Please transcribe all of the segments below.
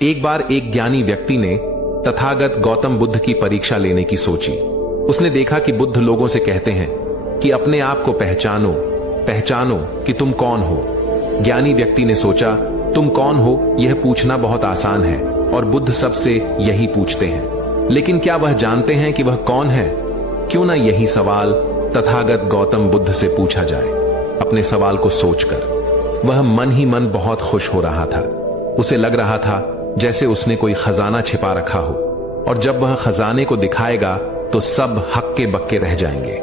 एक बार एक ज्ञानी व्यक्ति ने तथागत गौतम बुद्ध की परीक्षा लेने की सोची। उसने देखा कि बुद्ध लोगों से कहते हैं कि अपने आप को पहचानो, पहचानो कि तुम कौन हो। ज्ञानी व्यक्ति ने सोचा, तुम कौन हो यह पूछना बहुत आसान है और बुद्ध सबसे यही पूछते हैं, लेकिन क्या वह जानते हैं कि वह कौन है? क्यों ना यही सवाल तथागत गौतम बुद्ध से पूछा जाए। अपने सवाल को सोचकर वह मन ही मन बहुत खुश हो रहा था। उसे लग रहा था जैसे उसने कोई खजाना छिपा रखा हो, और जब वह खजाने को दिखाएगा तो सब हक्के बक्के रह जाएंगे।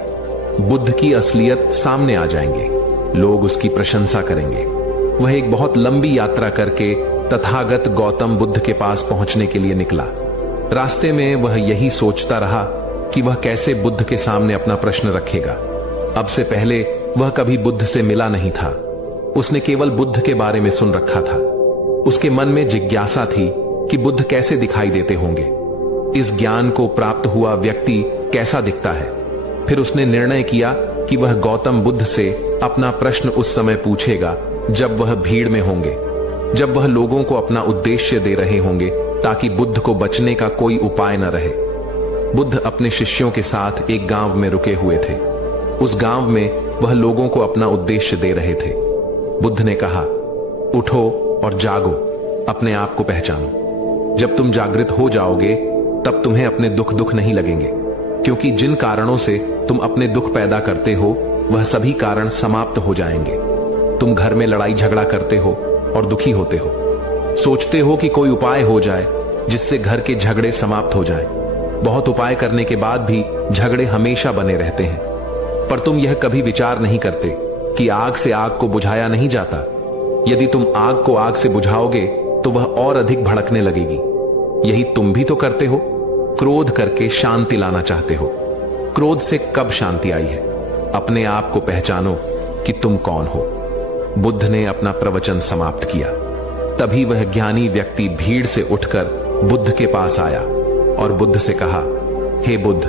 बुद्ध की असलियत सामने आ जाएंगे, लोग उसकी प्रशंसा करेंगे। वह एक बहुत लंबी यात्रा करके तथागत गौतम बुद्ध के पास पहुंचने के लिए निकला। रास्ते में वह यही सोचता रहा कि वह कैसे बुद्ध के सामने अपना प्रश्न रखेगा। अब से पहले वह कभी बुद्ध से मिला नहीं था। उसने केवल बुद्ध के बारे में सुन रखा था। उसके मन में जिज्ञासा थी कि बुद्ध कैसे दिखाई देते होंगे, इस ज्ञान को प्राप्त हुआ व्यक्ति कैसा दिखता है। फिर उसने निर्णय किया कि वह गौतम बुद्ध से अपना प्रश्न उस समय पूछेगा जब वह भीड़ में होंगे, जब वह लोगों को अपना उद्देश्य दे रहे होंगे, ताकि बुद्ध को बचने का कोई उपाय न रहे। बुद्ध अपने शिष्यों के साथ एक गांव में रुके हुए थे। उस गांव में वह लोगों को अपना उद्देश्य दे रहे थे। बुद्ध ने कहा, उठो और जागो, अपने आप को पहचानो। जब तुम जागृत हो जाओगे तब तुम्हें अपने दुख नहीं लगेंगे, क्योंकि जिन कारणों से तुम अपने दुख पैदा करते हो वह सभी कारण समाप्त हो जाएंगे। तुम घर में लड़ाई झगड़ा करते हो और दुखी होते हो, सोचते हो कि कोई उपाय हो जाए जिससे घर के झगड़े समाप्त हो जाएं। बहुत उपाय करने के बाद भी झगड़े हमेशा बने रहते हैं, पर तुम यह कभी विचार नहीं करते कि आग से आग को बुझाया नहीं जाता। यदि तुम आग को आग से बुझाओगे तो वह और अधिक भड़कने लगेगी। यही तुम भी तो करते हो, क्रोध करके शांति लाना चाहते हो। क्रोध से कब शांति आई है? अपने आप को पहचानो कि तुम कौन हो। बुद्ध ने अपना प्रवचन समाप्त किया। तभी वह ज्ञानी व्यक्ति भीड़ से उठकर बुद्ध के पास आया और बुद्ध से कहा, हे बुद्ध,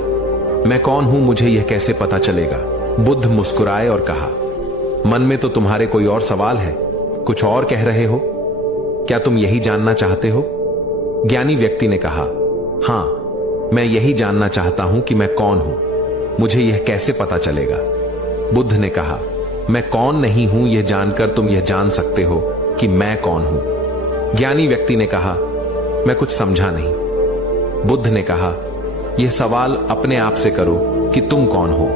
मैं कौन हूं, मुझे यह कैसे पता चलेगा? बुद्ध मुस्कुराए और कहा, मन में तो तुम्हारे कोई और सवाल है, कुछ और कह रहे हो, क्या तुम यही जानना चाहते हो? ज्ञानी व्यक्ति ने कहा, हां, मैं यही जानना चाहता हूं कि मैं कौन हूं, मुझे यह कैसे पता चलेगा? बुद्ध ने कहा, मैं कौन नहीं हूं यह जानकर तुम यह जान सकते हो कि मैं कौन हूं। ज्ञानी व्यक्ति ने कहा, मैं कुछ समझा नहीं। बुद्ध ने कहा, यह सवाल अपने आप से करो कि तुम कौन हो,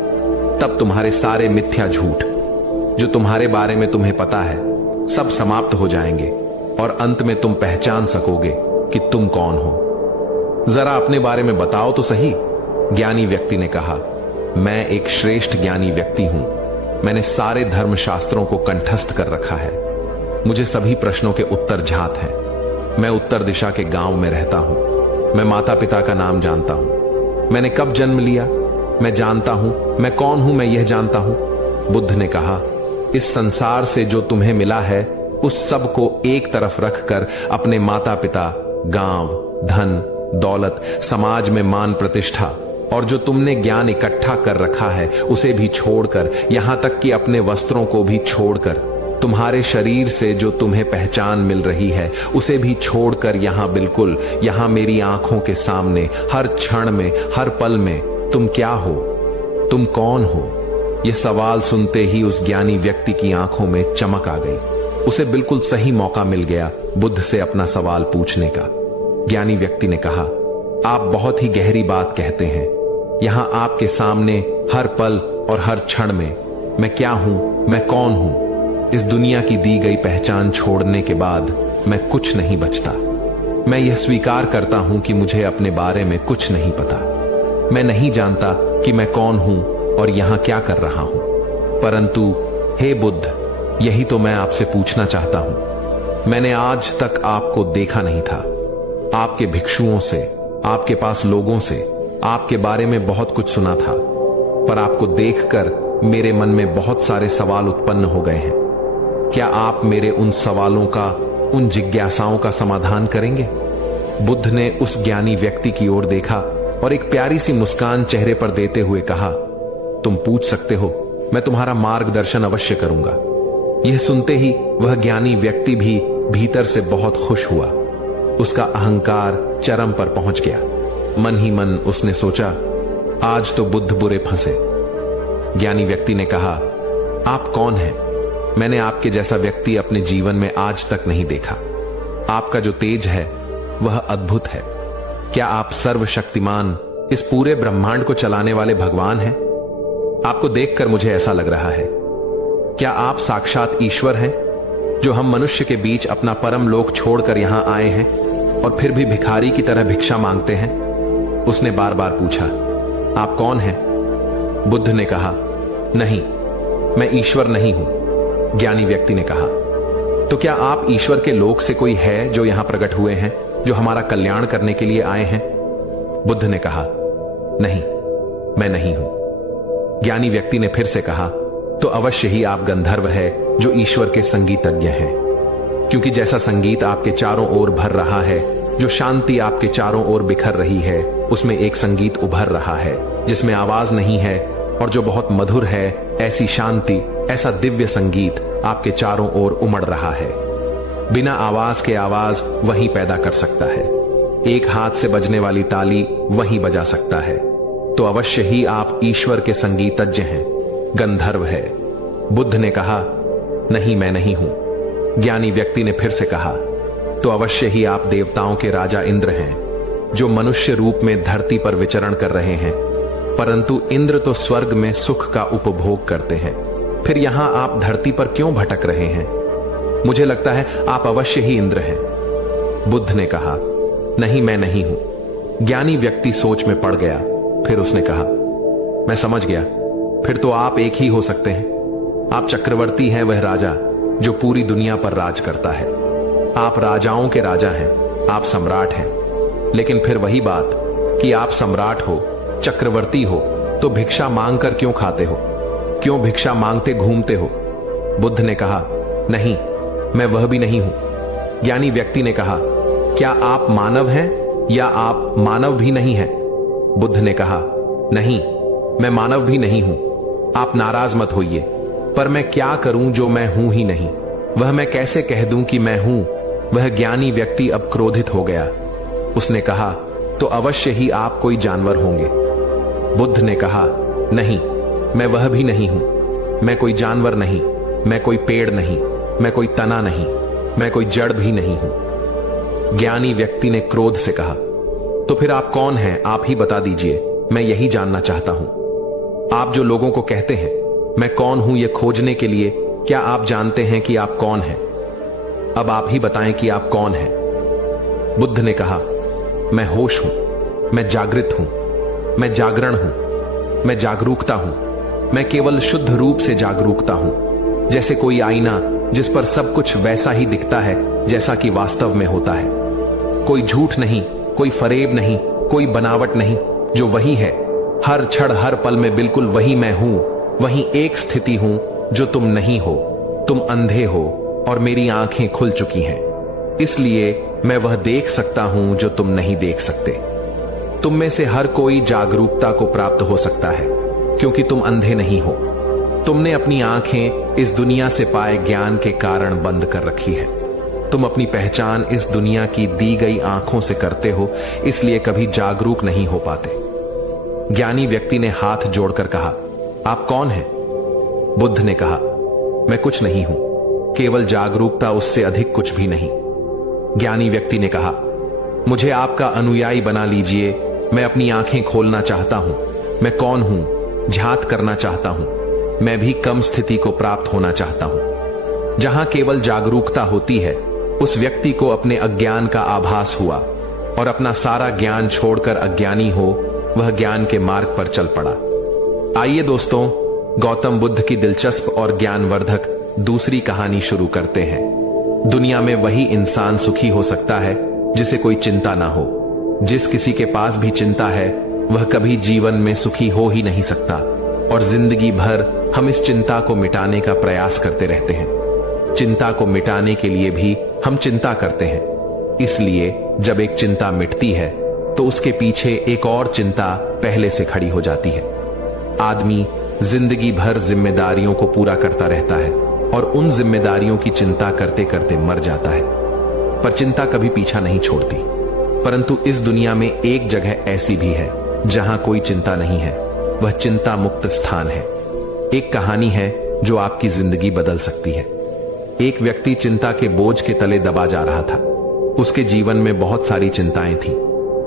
तब तुम्हारे सारे मिथ्या झूठ जो तुम्हारे बारे में तुम्हें पता है सब समाप्त हो जाएंगे और अंत में तुम पहचान सकोगे कि तुम कौन हो। जरा अपने बारे में बताओ तो सही। ज्ञानी व्यक्ति ने कहा, मैं एक श्रेष्ठ ज्ञानी व्यक्ति हूं। मैंने सारे धर्म शास्त्रों को कंठस्थ कर रखा है। मुझे सभी प्रश्नों के उत्तर ज्ञात हैं। मैं उत्तर दिशा के गांव में रहता हूं। मैं माता पिता का नाम जानता हूं। मैंने कब जन्म लिया मैं जानता हूं। मैं कौन हूं मैं यह जानता हूं। बुद्ध ने कहा, इस संसार से जो तुम्हें मिला है उस सब को एक तरफ रखकर अपने माता पिता, गांव, धन, दौलत, समाज में मान प्रतिष्ठा और जो तुमने ज्ञान इकट्ठा कर रखा है उसे भी छोड़कर, यहां तक कि अपने वस्त्रों को भी छोड़कर, तुम्हारे शरीर से जो तुम्हें पहचान मिल रही है उसे भी छोड़कर यहां मेरी आंखों के सामने हर क्षण में, हर पल में तुम क्या हो, तुम कौन हो? यह सवाल सुनते ही उस ज्ञानी व्यक्ति की आंखों में चमक आ गई। उसे बिल्कुल सही मौका मिल गया बुद्ध से अपना सवाल पूछने का। ज्ञानी व्यक्ति ने कहा, आप बहुत ही गहरी बात कहते हैं। यहां आपके सामने हर पल और हर क्षण में मैं क्या हूं, मैं कौन हूं, इस दुनिया की दी गई पहचान छोड़ने के बाद मैं कुछ नहीं बचता। मैं यह स्वीकार करता हूं कि मुझे अपने बारे में कुछ नहीं पता। मैं नहीं जानता कि मैं कौन हूं और यहां क्या कर रहा हूं। परंतु हे बुद्ध, यही तो मैं आपसे पूछना चाहता हूं। मैंने आज तक आपको देखा नहीं था। आपके भिक्षुओं से, आपके पास लोगों से आपके बारे में बहुत कुछ सुना था, पर आपको देखकर मेरे मन में बहुत सारे सवाल उत्पन्न हो गए हैं। क्या आप मेरे उन सवालों का, उन जिज्ञासाओं का समाधान करेंगे? बुद्ध ने उस ज्ञानी व्यक्ति की ओर देखा और एक प्यारी सी मुस्कान चेहरे पर देते हुए कहा, तुम पूछ सकते हो, मैं तुम्हारा मार्गदर्शन अवश्य करूंगा। यह सुनते ही वह ज्ञानी व्यक्ति भी भीतर से बहुत खुश हुआ। उसका अहंकार चरम पर पहुंच गया। मन ही मन उसने सोचा, आज तो बुद्ध बुरे फंसे। ज्ञानी व्यक्ति ने कहा, आप कौन हैं? मैंने आपके जैसा व्यक्ति अपने जीवन में आज तक नहीं देखा। आपका जो तेज है वह अद्भुत है। क्या आप सर्वशक्तिमान, इस पूरे ब्रह्मांड को चलाने वाले भगवान हैं? आपको देखकर मुझे ऐसा लग रहा है। क्या आप साक्षात ईश्वर हैं, जो हम मनुष्य के बीच अपना परम लोक छोड़कर यहां आए हैं और फिर भी भिखारी की तरह भिक्षा मांगते हैं? उसने बार बार पूछा, आप कौन हैं? बुद्ध ने कहा, नहीं, मैं ईश्वर नहीं हूं। ज्ञानी व्यक्ति ने कहा, तो क्या आप ईश्वर के लोक से कोई है जो यहां प्रकट हुए हैं, जो हमारा कल्याण करने के लिए आए हैं? बुद्ध ने कहा, नहीं, मैं नहीं हूं। ज्ञानी व्यक्ति ने फिर से कहा, तो अवश्य ही आप गंधर्व है जो ईश्वर के संगीतज्ञ हैं, क्योंकि जैसा संगीत आपके चारों ओर भर रहा है, जो शांति आपके चारों ओर बिखर रही है, उसमें एक संगीत उभर रहा है जिसमें आवाज नहीं है और जो बहुत मधुर है। ऐसी शांति, ऐसा दिव्य संगीत आपके चारों ओर उमड़ रहा है। बिना आवाज के आवाज वही पैदा कर सकता है। एक हाथ से बजने वाली ताली वही बजा सकता है। तो अवश्य ही आप ईश्वर के संगीतज्ञ हैं, गंधर्व है। बुद्ध ने कहा, नहीं, मैं नहीं हूं। ज्ञानी व्यक्ति ने फिर से कहा, तो अवश्य ही आप देवताओं के राजा इंद्र हैं, जो मनुष्य रूप में धरती पर विचरण कर रहे हैं। परंतु इंद्र तो स्वर्ग में सुख का उपभोग करते हैं, फिर यहां आप धरती पर क्यों भटक रहे हैं? मुझे लगता है आप अवश्य ही इंद्र हैं। बुद्ध ने कहा, नहीं, मैं नहीं हूं। ज्ञानी व्यक्ति सोच में पड़ गया। फिर उसने कहा, मैं समझ गया, फिर तो आप एक ही हो सकते हैं। आप चक्रवर्ती हैं, वह राजा जो पूरी दुनिया पर राज करता है। आप राजाओं के राजा हैं, आप सम्राट हैं। लेकिन फिर वही बात कि आप सम्राट हो, चक्रवर्ती हो, तो भिक्षा मांग कर क्यों खाते हो? क्यों भिक्षा मांगते घूमते हो? बुद्ध ने कहा, नहीं, मैं वह भी नहीं हूं। ज्ञानी व्यक्ति ने कहा, क्या आप मानव हैं या आप मानव भी नहीं हैं? बुद्ध ने कहा, नहीं, मैं मानव भी नहीं हूं। आप नाराज मत होइए, पर मैं क्या करूं जो मैं हूं ही नहीं? वह मैं कैसे कह दूं कि मैं हूं? वह ज्ञानी व्यक्ति अब क्रोधित हो गया। उसने कहा, तो अवश्य ही आप कोई जानवर होंगे। बुद्ध ने कहा, नहीं, मैं वह भी नहीं हूं। मैं कोई जानवर नहीं, मैं कोई पेड़ नहीं, मैं कोई तना नहीं, मैं कोई जड़ भी नहीं हूं। ज्ञानी व्यक्ति ने क्रोध से कहा, तो फिर आप कौन हैं? आप ही बता दीजिए, मैं यही जानना चाहता हूं। आप जो लोगों को कहते हैं मैं कौन हूं, यह खोजने के लिए क्या आप जानते हैं कि आप कौन हैं? अब आप ही बताएं कि आप कौन हैं। बुद्ध ने कहा, मैं होश हूं, मैं जागृत हूं, मैं जागरण हूं, मैं जागरूकता हूं, मैं केवल शुद्ध रूप से जागरूकता हूं, जैसे कोई आईना जिस पर सब कुछ वैसा ही दिखता है जैसा कि वास्तव में होता है। कोई झूठ नहीं, कोई फरेब नहीं, कोई बनावट नहीं, जो वही है। हर क्षण हर पल में बिल्कुल वही मैं हूं। वही एक स्थिति हूं जो तुम नहीं हो। तुम अंधे हो और मेरी आंखें खुल चुकी हैं, इसलिए मैं वह देख सकता हूं जो तुम नहीं देख सकते। तुम में से हर कोई जागरूकता को प्राप्त हो सकता है, क्योंकि तुम अंधे नहीं हो। तुमने अपनी आंखें इस दुनिया से पाए ज्ञान के कारण बंद कर रखी है। तुम अपनी पहचान इस दुनिया की दी गई आंखों से करते हो, इसलिए कभी जागरूक नहीं हो पाते। ज्ञानी व्यक्ति ने हाथ जोड़कर कहा, आप कौन हैं? बुद्ध ने कहा, मैं कुछ नहीं हूं, केवल जागरूकता, उससे अधिक कुछ भी नहीं। ज्ञानी व्यक्ति ने कहा, मुझे आपका अनुयायी बना लीजिए। मैं अपनी आंखें खोलना चाहता हूं। मैं कौन हूं, झांत करना चाहता हूं। मैं भी कम स्थिति को प्राप्त होना चाहता हूं। जहां केवल जागरूकता होती है, उस व्यक्ति को अपने अज्ञान का आभास हुआ और अपना सारा ज्ञान छोड़कर अज्ञानी हो वह ज्ञान के मार्ग पर चल पड़ा। आइए दोस्तों, गौतम बुद्ध की दिलचस्प और ज्ञानवर्धक दूसरी कहानी शुरू करते हैं। दुनिया में वही इंसान सुखी हो सकता है जिसे कोई चिंता ना हो। जिस किसी के पास भी चिंता है वह कभी जीवन में सुखी हो ही नहीं सकता, और जिंदगी भर हम इस चिंता को मिटाने का प्रयास करते रहते हैं। चिंता को मिटाने के लिए भी हम चिंता करते हैं। इसलिए जब एक चिंता मिटती है तो उसके पीछे एक और चिंता पहले से खड़ी हो जाती है। आदमी जिंदगी भर जिम्मेदारियों को पूरा करता रहता है और उन जिम्मेदारियों की चिंता करते करते मर जाता है। पर चिंता कभी पीछा नहीं छोड़ती। परंतु इस दुनिया में एक जगह ऐसी भी है जहां कोई चिंता नहीं है, वह चिंता मुक्त स्थान है। एक कहानी है जो आपकी जिंदगी बदल सकती है। एक व्यक्ति चिंता के बोझ के तले दबा जा रहा था। उसके जीवन में बहुत सारी चिंताएं थीं।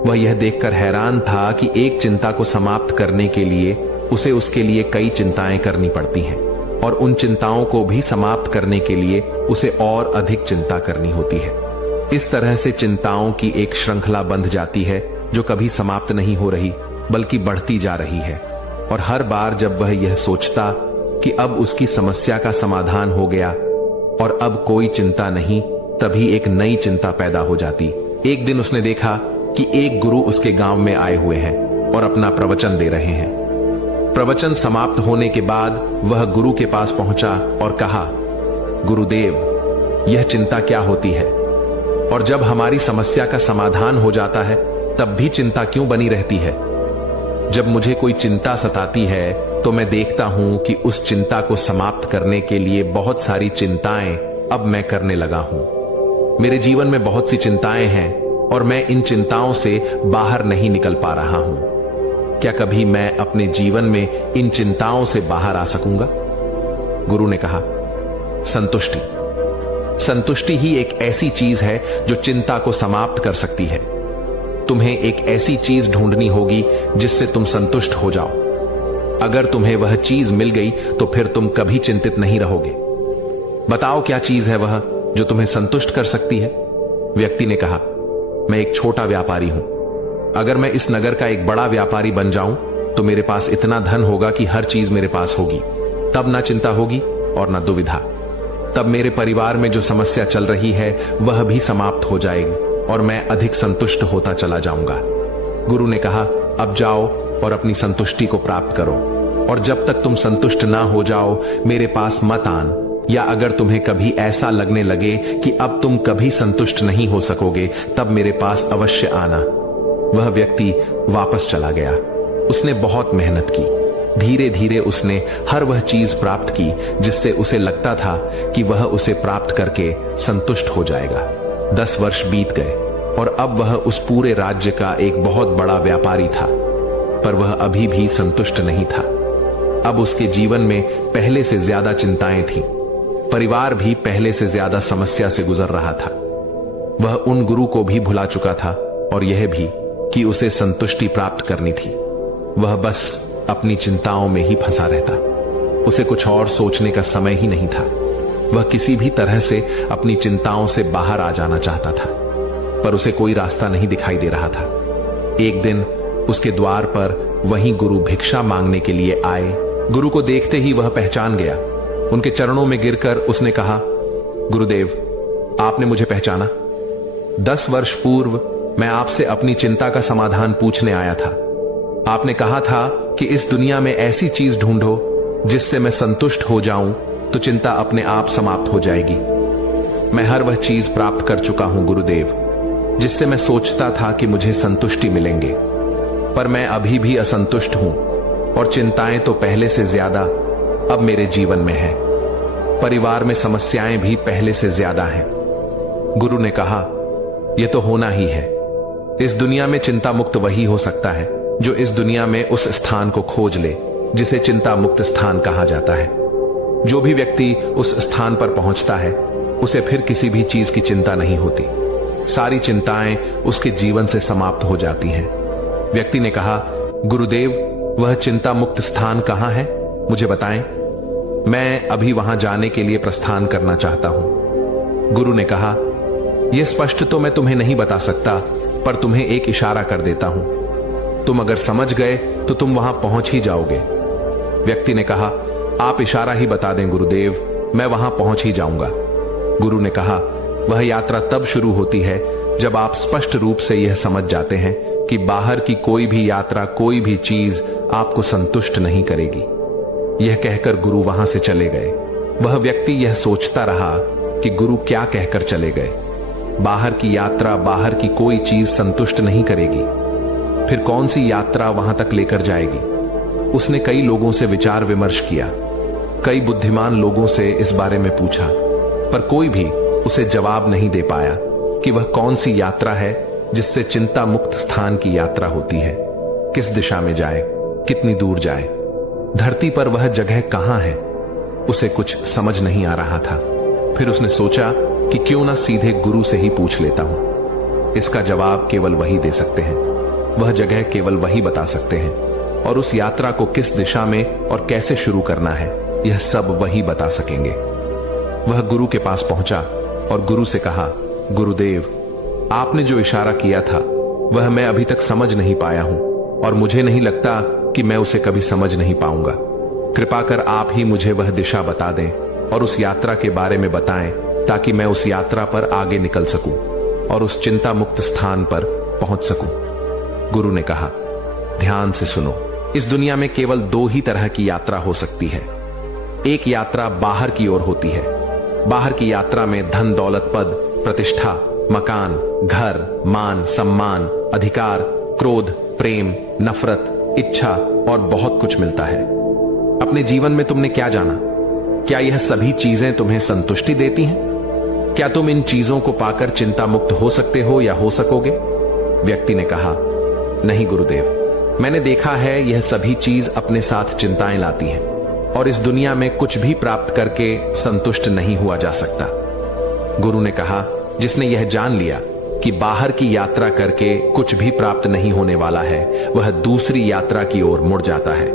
वह यह देखकर हैरान था कि एक चिंता को समाप्त करने के लिए उसे उसके लिए कई चिंताएं करनी पड़ती हैं, और उन चिंताओं को भी समाप्त करने के लिए उसे और अधिक चिंता करनी होती है। इस तरह से चिंताओं की एक श्रृंखला बंध जाती है जो कभी समाप्त नहीं हो रही बल्कि बढ़ती जा रही है। और हर बार जब वह यह सोचता कि अब उसकी समस्या का समाधान हो गया और अब कोई चिंता नहीं, तभी एक नई चिंता पैदा हो जाती। एक दिन उसने देखा कि एक गुरु उसके गांव में आए हुए हैं और अपना प्रवचन दे रहे हैं। प्रवचन समाप्त होने के बाद वह गुरु के पास पहुंचा और कहा, गुरुदेव, यह चिंता क्या होती है? और जब हमारी समस्या का समाधान हो जाता है तब भी चिंता क्यों बनी रहती है? जब मुझे कोई चिंता सताती है तो मैं देखता हूं कि उस चिंता को समाप्त करने के लिए बहुत सारी चिंताएं अब मैं करने लगा हूं। मेरे जीवन में बहुत सी चिंताएं हैं और मैं इन चिंताओं से बाहर नहीं निकल पा रहा हूं। क्या कभी मैं अपने जीवन में इन चिंताओं से बाहर आ सकूंगा? गुरु ने कहा, संतुष्टि। संतुष्टि ही एक ऐसी चीज है जो चिंता को समाप्त कर सकती है। तुम्हें एक ऐसी चीज ढूंढनी होगी जिससे तुम संतुष्ट हो जाओ। अगर तुम्हें वह चीज मिल गई तो फिर तुम कभी चिंतित नहीं रहोगे। बताओ क्या चीज है वह जो तुम्हें संतुष्ट कर सकती है? व्यक्ति ने कहा, मैं एक छोटा व्यापारी हूं। अगर मैं इस नगर का एक बड़ा व्यापारी बन जाऊं तो मेरे पास इतना धन होगा कि हर चीज मेरे पास होगी। तब ना चिंता होगी और ना दुविधा। तब मेरे परिवार में जो समस्या चल रही है वह भी समाप्त हो जाएगी और मैं अधिक संतुष्ट होता चला जाऊंगा। गुरु ने कहा, अब जाओ और अपनी संतुष्टि को प्राप्त करो, और जब तक तुम संतुष्ट ना हो जाओ मेरे पास मत आन। या अगर तुम्हें कभी ऐसा लगने लगे कि अब तुम कभी संतुष्ट नहीं हो सकोगे तब मेरे पास अवश्य आना। वह व्यक्ति वापस चला गया। उसने बहुत मेहनत की। धीरे धीरे उसने हर वह चीज प्राप्त की जिससे उसे लगता था कि वह उसे प्राप्त करके संतुष्ट हो जाएगा। 10 वर्ष बीत गए और अब वह उस पूरे राज्य का एक बहुत बड़ा व्यापारी था, पर वह अभी भी संतुष्ट नहीं था। अब उसके जीवन में पहले से ज्यादा चिंताएं थीं। परिवार भी पहले से ज्यादा समस्या से गुजर रहा था। वह उन गुरु को भी भुला चुका था और यह भी कि उसे संतुष्टि प्राप्त करनी थी। वह बस अपनी चिंताओं में ही फंसा रहता। उसे कुछ और सोचने का समय ही नहीं था। वह किसी भी तरह से अपनी चिंताओं से बाहर आ जाना चाहता था, पर उसे कोई रास्ता नहीं दिखाई दे रहा था। एक दिन उसके द्वार पर वही गुरु भिक्षा मांगने के लिए आए। गुरु को देखते ही वह पहचान गया। उनके चरणों में गिरकर उसने कहा, गुरुदेव, आपने मुझे पहचाना? 10 वर्ष पूर्व मैं आपसे अपनी चिंता का समाधान पूछने आया था। आपने कहा था कि इस दुनिया में ऐसी चीज ढूंढो जिससे मैं संतुष्ट हो जाऊं तो चिंता अपने आप समाप्त हो जाएगी। मैं हर वह चीज प्राप्त कर चुका हूं गुरुदेव, जिससे मैं सोचता था कि मुझे संतुष्टि मिलेंगे, पर मैं अभी भी असंतुष्ट हूं और चिंताएं तो पहले से ज्यादा अब मेरे जीवन में है। परिवार में समस्याएं भी पहले से ज्यादा हैं। गुरु ने कहा, यह तो होना ही है। इस दुनिया में चिंता मुक्त वही हो सकता है जो इस दुनिया में उस स्थान को खोज ले जिसे चिंता मुक्त स्थान कहा जाता है। जो भी व्यक्ति उस स्थान पर पहुंचता है उसे फिर किसी भी चीज की चिंता नहीं होती। सारी चिंताएं उसके जीवन से समाप्त हो जाती हैं। व्यक्ति ने कहा, गुरुदेव, वह चिंता मुक्त स्थान कहां है? मुझे बताएं। मैं अभी वहां जाने के लिए प्रस्थान करना चाहता हूं। गुरु ने कहा, यह स्पष्ट तो मैं तुम्हें नहीं बता सकता, पर तुम्हें एक इशारा कर देता हूं। तुम अगर समझ गए तो तुम वहां पहुंच ही जाओगे। व्यक्ति ने कहा, आप इशारा ही बता दें गुरुदेव, मैं वहां पहुंच ही जाऊंगा। गुरु ने कहा, वह यात्रा तब शुरू होती है जब आप स्पष्ट रूप से यह समझ जाते हैं कि बाहर की कोई भी यात्रा, कोई भी चीज आपको संतुष्ट नहीं करेगी। यह कहकर गुरु वहां से चले गए। वह व्यक्ति यह सोचता रहा कि गुरु क्या कहकर चले गए। बाहर की यात्रा, बाहर की कोई चीज संतुष्ट नहीं करेगी। फिर कौन सी यात्रा वहां तक लेकर जाएगी? उसने कई लोगों से विचार विमर्श किया, कई बुद्धिमान लोगों से इस बारे में पूछा, पर कोई भी उसे जवाब नहीं दे पाया। कि वह कौन सी यात्रा है जिससे चिंता मुक्त स्थान की यात्रा होती है। किस दिशा में जाए, कितनी दूर जाए, धरती पर वह जगह कहां है, उसे कुछ समझ नहीं आ रहा था। फिर उसने सोचा कि क्यों ना सीधे गुरु से ही पूछ लेता हूं। इसका जवाब केवल वही दे सकते हैं, वह जगह केवल वही बता सकते हैं, और उस यात्रा को किस दिशा में और कैसे शुरू करना है यह सब वही बता सकेंगे। वह गुरु के पास पहुंचा और गुरु से कहा, गुरुदेव, आपने जो इशारा किया था वह मैं अभी तक समझ नहीं पाया हूं और मुझे नहीं लगता कि मैं उसे कभी समझ नहीं पाऊंगा। कृपा कर आप ही मुझे वह दिशा बता दें और उस यात्रा के बारे में बताएं ताकि मैं उस यात्रा पर आगे निकल सकूं और उस चिंता मुक्त स्थान पर पहुंच सकूं। गुरु ने कहा, ध्यान से सुनो, इस दुनिया में केवल दो ही तरह की यात्रा हो सकती है। एक यात्रा बाहर की ओर होती है। बाहर की यात्रा में धन दौलत, पद प्रतिष्ठा, मकान, घर, मान सम्मान, अधिकार, क्रोध, प्रेम, नफरत, इच्छा और बहुत कुछ मिलता है। अपने जीवन में तुमने क्या जाना? क्या यह सभी चीजें तुम्हें संतुष्टि देती हैं? क्या तुम इन चीजों को पाकर चिंता मुक्त हो सकते हो या हो सकोगे? व्यक्ति ने कहा, नहीं गुरुदेव, मैंने देखा है यह सभी चीज अपने साथ चिंताएं लाती हैं और इस दुनिया में कुछ भी प्राप्त करके संतुष्ट नहीं हुआ जा सकता। गुरु ने कहा, जिसने यह जान लिया कि बाहर की यात्रा करके कुछ भी प्राप्त नहीं होने वाला है, वह दूसरी यात्रा की ओर मुड़ जाता है।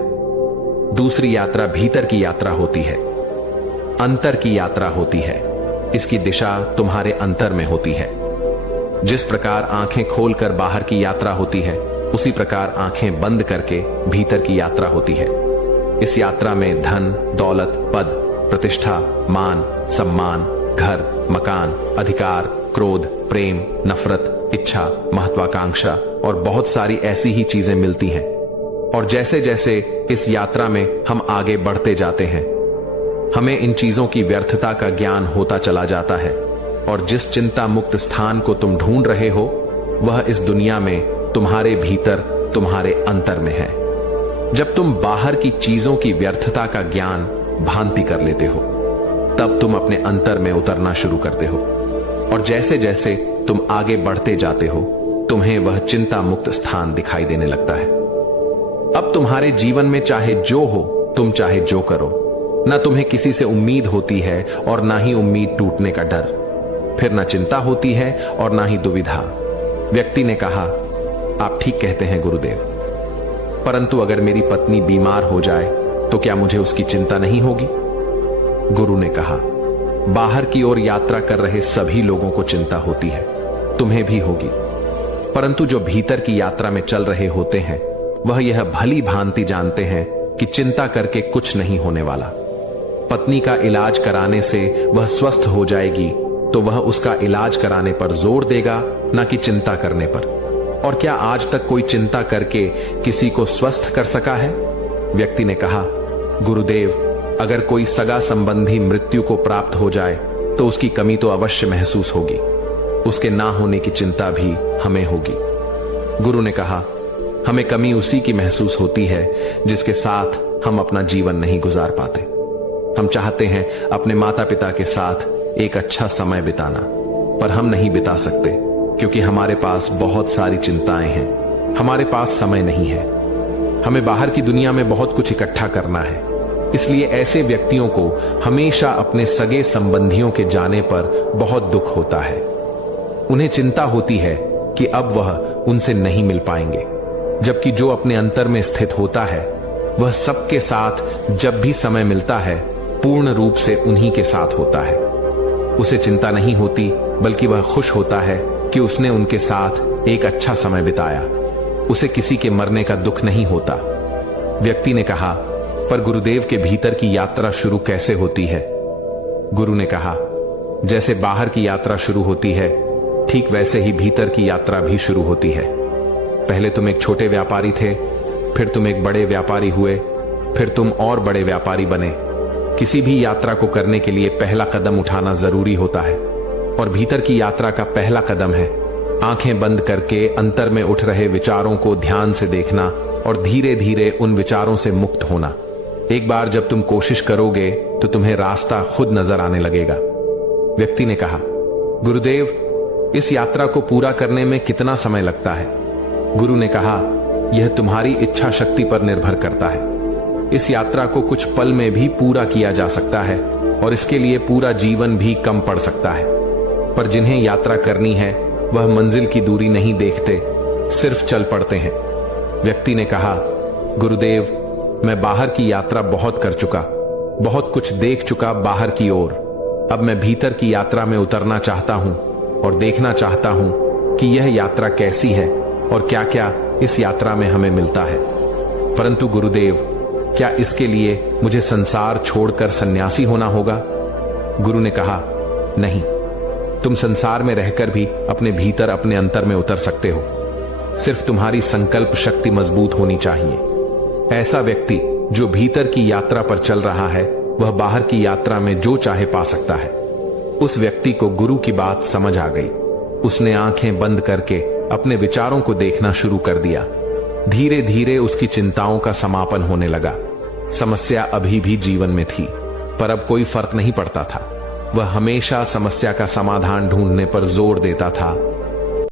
दूसरी यात्रा भीतर की यात्रा होती है, अंतर की यात्रा होती है। इसकी दिशा तुम्हारे अंतर में होती है। जिस प्रकार आंखें खोलकर बाहर की यात्रा होती है, उसी प्रकार आंखें बंद करके भीतर की यात्रा होती है। इस यात्रा में धन दौलत, पद प्रतिष्ठा, मान सम्मान, घर, मकान, अधिकार, क्रोध, प्रेम, नफरत, इच्छा, महत्वाकांक्षा और बहुत सारी ऐसी ही चीजें मिलती हैं। और जैसे जैसे इस यात्रा में हम आगे बढ़ते जाते हैं, हमें इन चीजों की व्यर्थता का ज्ञान होता चला जाता है और जिस चिंता मुक्त स्थान को तुम ढूंढ रहे हो, वह इस दुनिया में तुम्हारे भीतर, तुम्हारे अंतर में है। जब तुम बाहर की चीजों की व्यर्थता का ज्ञान भांति कर लेते हो, तब तुम अपने अंतर में उतरना शुरू करते हो और जैसे जैसे तुम आगे बढ़ते जाते हो, तुम्हें वह चिंता मुक्त स्थान दिखाई देने लगता है। अब तुम्हारे जीवन में चाहे जो हो, तुम चाहे जो करो, ना तुम्हें किसी से उम्मीद होती है और ना ही उम्मीद टूटने का डर। फिर ना चिंता होती है और ना ही दुविधा। व्यक्ति ने कहा, आप ठीक कहते हैं गुरुदेव, परंतु अगर मेरी पत्नी बीमार हो जाए तो क्या मुझे उसकी चिंता नहीं होगी? गुरु ने कहा, बाहर की ओर यात्रा कर रहे सभी लोगों को चिंता होती है, तुम्हें भी होगी, परंतु जो भीतर की यात्रा में चल रहे होते हैं, वह यह भली भांति जानते हैं कि चिंता करके कुछ नहीं होने वाला। पत्नी का इलाज कराने से वह स्वस्थ हो जाएगी तो वह उसका इलाज कराने पर जोर देगा, ना कि चिंता करने पर। और क्या आज तक कोई चिंता करके किसी को स्वस्थ कर सका है? व्यक्ति ने कहा, गुरुदेव, अगर कोई सगा संबंधी मृत्यु को प्राप्त हो जाए तो उसकी कमी तो अवश्य महसूस होगी, उसके ना होने की चिंता भी हमें होगी। गुरु ने कहा, हमें कमी उसी की महसूस होती है जिसके साथ हम अपना जीवन नहीं गुजार पाते। हम चाहते हैं अपने माता पिता के साथ एक अच्छा समय बिताना, पर हम नहीं बिता सकते क्योंकि हमारे पास बहुत सारी चिंताएं हैं, हमारे पास समय नहीं है। हमें बाहर की दुनिया में बहुत कुछ इकट्ठा करना है, इसलिए ऐसे व्यक्तियों को हमेशा अपने सगे संबंधियों के जाने पर बहुत दुख होता है। उन्हें चिंता होती है कि अब वह उनसे नहीं मिल पाएंगे, जबकि जो अपने अंतर में स्थित होता है, वह सबके साथ जब भी समय मिलता है पूर्ण रूप से उन्हीं के साथ होता है। उसे चिंता नहीं होती, बल्कि वह खुश होता है कि उसने उनके साथ एक अच्छा समय बिताया। उसे किसी के मरने का दुख नहीं होता। व्यक्ति ने कहा, पर गुरुदेव के भीतर की यात्रा शुरू कैसे होती है? गुरु ने कहा, जैसे बाहर की यात्रा शुरू होती है, ठीक वैसे ही भीतर की यात्रा भी शुरू होती है। पहले तुम एक छोटे व्यापारी थे, फिर तुम एक बड़े व्यापारी हुए, फिर तुम और बड़े व्यापारी बने। किसी भी यात्रा को करने के लिए पहला कदम उठाना जरूरी होता है, और भीतर की यात्रा का पहला कदम है आंखें बंद करके अंतर में उठ रहे विचारों को ध्यान से देखना और धीरे धीरे उन विचारों से मुक्त होना। एक बार जब तुम कोशिश करोगे तो तुम्हें रास्ता खुद नजर आने लगेगा। व्यक्ति ने कहा, गुरुदेव, इस यात्रा को पूरा करने में कितना समय लगता है? गुरु ने कहा, यह तुम्हारी इच्छा शक्ति पर निर्भर करता है। इस यात्रा को कुछ पल में भी पूरा किया जा सकता है और इसके लिए पूरा जीवन भी कम पड़ सकता है। पर जिन्हें यात्रा करनी है वह मंजिल की दूरी नहीं देखते, सिर्फ चल पड़ते हैं। व्यक्ति ने कहा, गुरुदेव, मैं बाहर की यात्रा बहुत कर चुका, बहुत कुछ देख चुका बाहर की ओर। अब मैं भीतर की यात्रा में उतरना चाहता हूं और देखना चाहता हूं कि यह यात्रा कैसी है और क्या क्या इस यात्रा में हमें मिलता है। परंतु गुरुदेव, क्या इसके लिए मुझे संसार छोड़कर सन्यासी होना होगा? गुरु ने कहा, नहीं, तुम संसार में रहकर भी अपने भीतर, अपने अंतर में उतर सकते हो। सिर्फ तुम्हारी संकल्प शक्ति मजबूत होनी चाहिए। ऐसा व्यक्ति जो भीतर की यात्रा पर चल रहा है वह बाहर की यात्रा में जो चाहे पा सकता है। उस व्यक्ति को गुरु की बात समझ आ गई। उसने आंखें बंद करके अपने विचारों को देखना शुरू कर दिया। धीरे धीरे उसकी चिंताओं का समापन होने लगा। समस्या अभी भी जीवन में थी, पर अब कोई फर्क नहीं पड़ता था। वह हमेशा समस्या का समाधान ढूंढने पर जोर देता था